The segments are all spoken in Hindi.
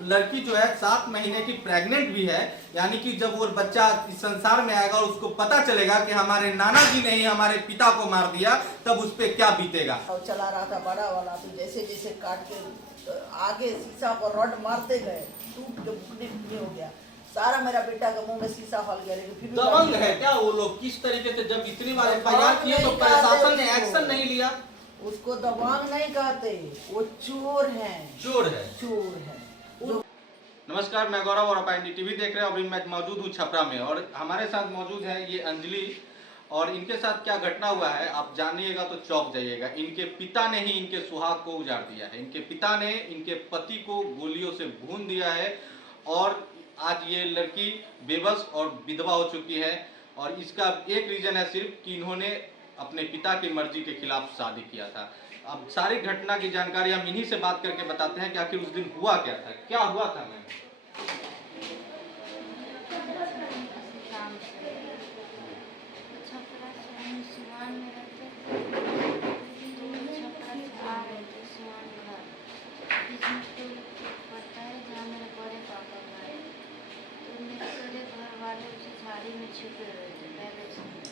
लड़की जो है 7 महीने की प्रेग्नेंट भी है, यानी कि जब वो बच्चा इस संसार में आएगा और उसको पता चलेगा कि हमारे नाना जी ने ही हमारे पिता को मार दिया, तब उस पर क्या बीतेगा। और चला रहा था बड़ा वाला, तो जैसे जैसे काट के आगे शीशा पर रॉड मारते गए, टूट के बुकनी हो गया। सारा मेरा बेटा का मुंह में शीशा फल गया, लेकिन फिर भी दबंग है क्या वो लोग? किस तरीके से जब इतनी बार एफआईआर किए तो प्रशासन ने एक्शन नहीं लिया? उसको दबंग नहीं कहते, वो चोर है। चोर है, चोर है। नमस्कार, मैं गौरव और आप एनडीटीवी देख रहे हैं। अभी मैं मौजूद हूँ छपरा में और हमारे साथ मौजूद है ये अंजलि, और इनके साथ क्या घटना हुआ है आप जानिएगा तो चौंक जाइएगा। इनके पिता ने ही इनके सुहाग को उजाड़ दिया है। इनके पिता ने इनके पति को गोलियों से भून दिया है और आज ये लड़की बेबस और विधवा हो चुकी है। और इसका एक रीजन है सिर्फ कि इन्होंने अपने पिता की मर्जी के खिलाफ शादी किया था। अब सारी घटना की जानकारी हम इन्हीं से बात करके बताते हैं कि आखिर उस दिन हुआ क्या था, क्या हुआ था। मैम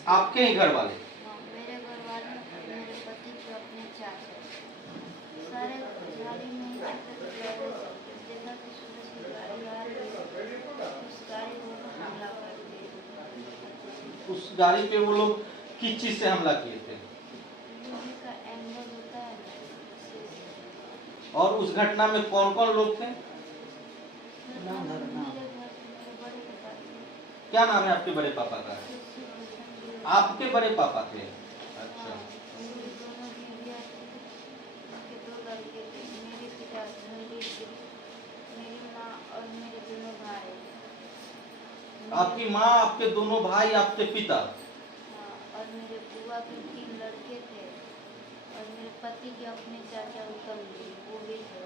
आपके ही घर वाले? मेरे घर वाले, मेरे पति के अपने चाचा सारे गाड़ी में ही देखा कि सूरज की गाड़ी आ रही है, उस गाड़ी को हमला कर दिया। उस गाड़ी पे वो लोग किस चीज से हमला किए थे? लोहे का एंगल होता है ना। और उस घटना में कौन कौन लोग थे? क्या नाम है आपके बड़े पापा का? आपके बड़े पापा थे? अच्छा। आपकी माँ, आपके दोनों भाई, आपके पिता और मेरे बुआ के 3 लड़के थे और मेरे पति के अपने चाचा उत्तम जी वो भी थे।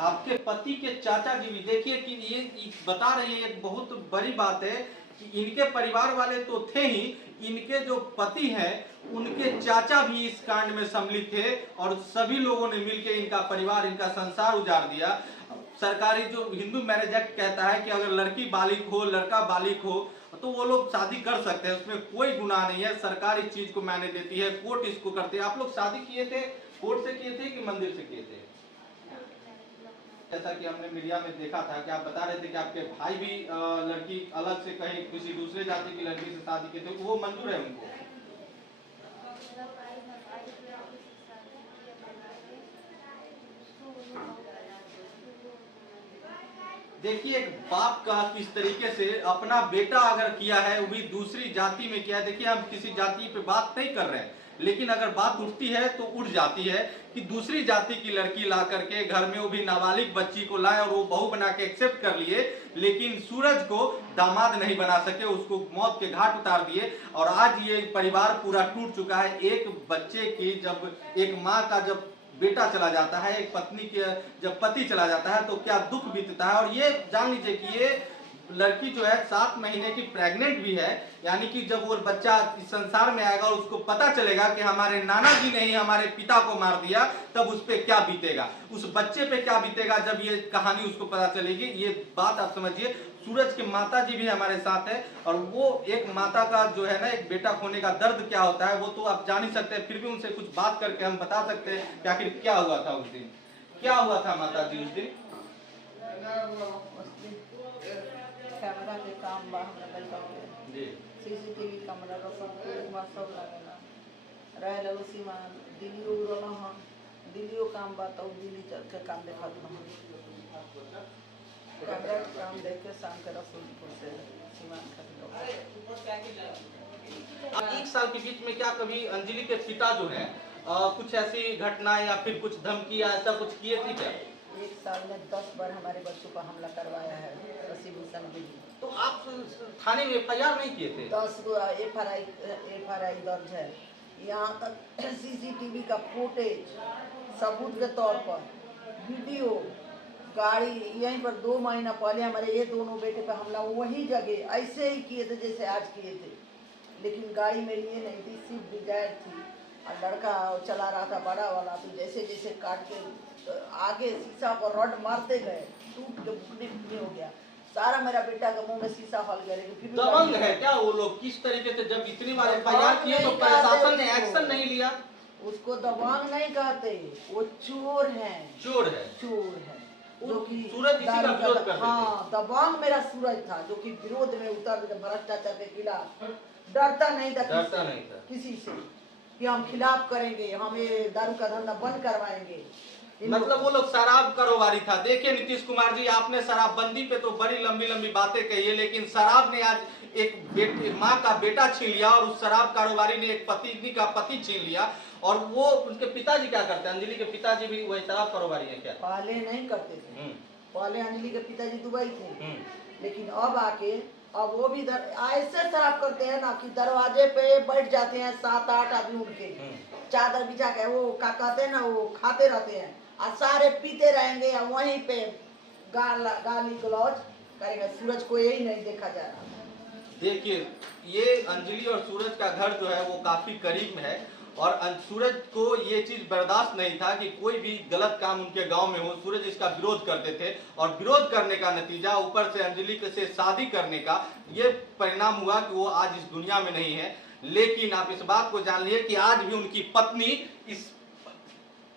आपके पति के चाचा जी भी, देखिए कि ये बता रहे हैं, एक बहुत बड़ी बात है कि इनके परिवार वाले तो थे ही, इनके जो पति हैं उनके चाचा भी इस कांड में सम्मिलित थे और सभी लोगों ने मिलकर इनका परिवार, इनका संसार उजाड़ दिया। सरकारी जो हिंदू मैरिज एक्ट कहता है कि अगर लड़की बालिग हो, लड़का बालिग हो तो वो लोग शादी कर सकते हैं, उसमें कोई गुनाह नहीं है। सरकार इस चीज को मान्य देती है, कोर्ट इसको करती है। आप लोग शादी किए थे, कोर्ट से किए थे कि मंदिर से किए थे? जैसा कि हमने मीडिया में देखा था कि आप बता रहे थे कि आपके भाई भी लड़की अलग से कहीं किसी दूसरे जाति की लड़की से शादी किए थे, वो मंजूर है उनको? देखिए एक बाप का किस तरीके से अपना बेटा अगर किया है वो भी दूसरी जाति में किया है। देखिए हम किसी जाति पे बात नहीं कर रहे हैं, लेकिन अगर बात उठती है तो उठ जाती है कि दूसरी जाति की लड़की ला करके घर में वो भी नाबालिग बच्ची को लाए और वो बहू बना के एक्सेप्ट कर लिए, लेकिन सूरज को दामाद नहीं बना सके, उसको मौत के घाट उतार दिए। और आज ये परिवार पूरा टूट चुका है। एक बच्चे की, जब एक माँ का जब बेटा चला जाता है, एक पत्नी के जब पति चला जाता है तो क्या दुख बीतता है। और ये जान लीजिए कि ये लड़की जो है 7 महीने की प्रेग्नेंट भी है, यानी कि जब वो बच्चा इस संसार में आएगा और उसको पता चलेगा कि हमारे नाना जी ने ही हमारे पिता को मार दिया, तब उस पे क्या बीतेगा, उस बच्चे पे क्या बीतेगा जब ये कहानी उसको पता चलेगी। ये बात आप समझिए। सूरज के माता जी भी हमारे साथ है और वो एक माता का जो है ना, एक बेटा खोने का दर्द क्या होता है वो तो आप जान ही सकते हैं, फिर भी उनसे कुछ बात करके हम बता सकते हैं कि आखिर क्या हुआ था उस दिन। क्या हुआ था माता जी उस दिन? कैमरा के काम बा हमरा बैठा जी। सीसीटीवी कैमरा का सब लगेला रहेला। उसी में दिल्ली उड़ल हन, दिल्लियो काम बा तो दिल्ली चल के काम देखत हन। कैमरा के काम देख के शाम के रसूलपुर से सीमान खरीद। एक साल के बीच में क्या कभी अंजलि के पिता जो है कुछ ऐसी घटना या फिर कुछ धमकी या ऐसा कुछ किए थे क्या? एक साल में 10 बार हमारे बच्चों पर हमला करवाया है शशिभूषण गिरी। तो आप थाने में एफआईआर नहीं किए थे? 10 गो एफआईआर दर्ज है। यहाँ तक सीसीटीवी का फुटेज सबूत के तौर पर, वीडियो, गाड़ी यहीं पर 2 महीना पहले हमारे ये दोनों बेटे पे हमला वही जगह ऐसे ही किए थे जैसे आज किए थे, लेकिन गाड़ी मेरी ये नहीं थी, सिर्फ डिजायर थी। और लड़का चला रहा था बड़ा वाला, तो जैसे जैसे काट के आगे शीशा पर रॉड मारते गए, टूट के फुकने हो गया। सारा मेरा बेटा का मुंह में शीशा फल गया, लेकिन फिर भी दबंग है क्या वो लोग? किस तरीके से जब इतनी बार एफआईआर किए तो प्रशासन ने एक्शन नहीं लिया? उसको दबंग नहीं कहते, वो चोर है। चोर है, चोर है जो कि सूरज इसी का विरोध करते थे। हाँ, दबंग मेरा सूरज था जो कि विरोध में उतर भ्रष्टाचार के खिलाफ डरता नहीं था, डरता नहीं था किसी से कि हम खिलाफ करेंगे, हम ये दारू का धंधा बंद करवाएंगे। मतलब वो लोग शराब कारोबारी था। देखिए नीतीश कुमार जी, आपने शराबबंदी पे तो बड़ी लंबी लंबी बातें कही है, लेकिन शराब ने आज एक माँ का बेटा छीन लिया और उस शराब कारोबारी ने एक पत्नी का पति छीन लिया। और वो उनके पिताजी क्या करते हैं? अंजलि के पिताजी भी वही शराब कारोबारी है क्या? पहले नहीं करते थे, पहले अंजलि के पिताजी दुबई थे, लेकिन अब आके अब वो भी ऐसे शराब करते हैं ना कि दरवाजे पे बैठ जाते हैं 7-8 आदमी उठ के, चादर बिछा के, वो क्या कहते हैं ना, वो खाते रहते हैं और सारे पीते रहेंगे और वहीं पे गाली गलौज करेंगे। सूरज को यही नहीं देखा जा रहा। देखिए, ये अंजलि और सूरज का घर जो है वो काफी करीब है और सूरज को ये चीज बर्दाश्त नहीं था कि कोई भी गलत काम उनके गांव में हो। सूरज इसका विरोध करते थे और विरोध करने का नतीजा, ऊपर से अंजलि से शादी करने का ये परिणाम हुआ कि वो आज इस दुनिया में नहीं है। लेकिन आप इस बात को जान लिए कि आज भी उनकी पत्नी इस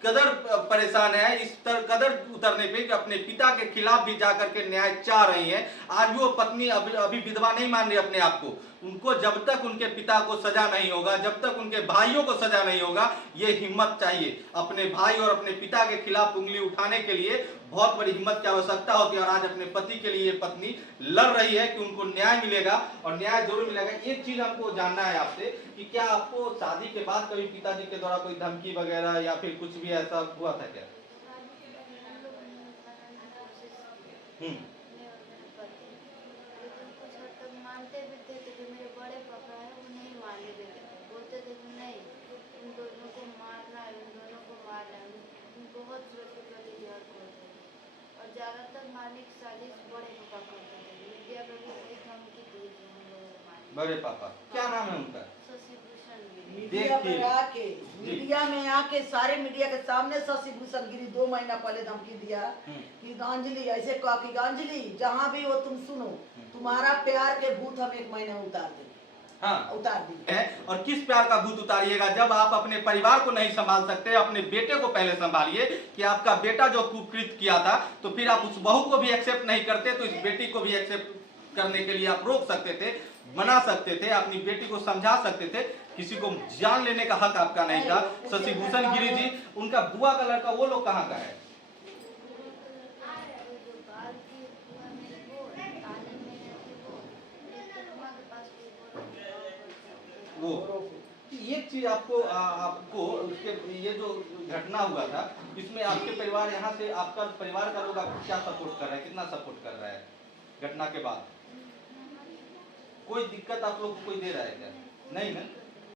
कदर परेशान है, इस कदर उतरने पे कि अपने पिता के खिलाफ भी जाकर के न्याय चाह रही है। आज भी वो पत्नी अभी विधवा नहीं मान रही अपने आप को। उनको जब तक उनके पिता को सजा नहीं होगा, जब तक उनके भाइयों को सजा नहीं होगा, ये हिम्मत चाहिए। अपने भाई और अपने पिता के खिलाफ उंगली उठाने के लिए बहुत बड़ी हिम्मत की आवश्यकता होती है और आज अपने पति के लिए ये पत्नी लड़ रही है कि उनको न्याय मिलेगा और न्याय जरूर मिलेगा। एक चीज हमको जानना है आपसे कि क्या आपको शादी के बाद कभी पिताजी के द्वारा कोई धमकी वगैरह या फिर कुछ भी ऐसा हुआ था क्या? मानते भी थे कि जो मेरे बड़े पापा है वो नहीं मानने देते थे, बोलते थे कि नहीं, उन दोनों को मारना है, उन दोनों को मारना है। बहुत सूरज के प्रति ध्यान करते थे और ज़्यादातर मारने की साजिश बड़े पापा करते थे। मीडिया में भी वही धमकी दी थी हम लोगों को मारने। बड़े पापा क्या नाम है उनका? शशि भूषण गिरी। मीडिया में आके सारे मीडिया के सामने शशि भूषण गिरी 2 महीना पहले धमकी दिया कि अंजलि ऐसे कहा कि अंजलि जहाँ भी हो तुम सुनो, तुम्हारा प्यार के भूत हम 1 महीने उतार देंगे। हाँ, उतार दिए। और किस प्यार का भूत उतारिएगा जब आप अपने परिवार को नहीं संभाल सकते? अपने बेटे को पहले संभालिए कि आपका बेटा जो कुकृत्य किया था, तो फिर आप उस बहू को भी एक्सेप्ट नहीं करते तो इस बेटी को भी एक्सेप्ट करने के लिए आप रोक सकते थे, मना सकते थे, अपनी बेटी को समझा सकते थे। किसी को जान लेने का हक आपका नहीं था। शशि भूषण गिरी जी, उनका बुआ का लड़का वो लोग कहाँ का है? वो एक चीज आपको उसके ये जो घटना हुआ था, इसमें आपके परिवार यहाँ से आपका परिवार का लोग आपको क्या सपोर्ट कर रहा है, कितना सपोर्ट कर रहा है घटना के बाद? कोई दिक्कत आप लोग को कोई दे रहा है क्या? नहीं ना?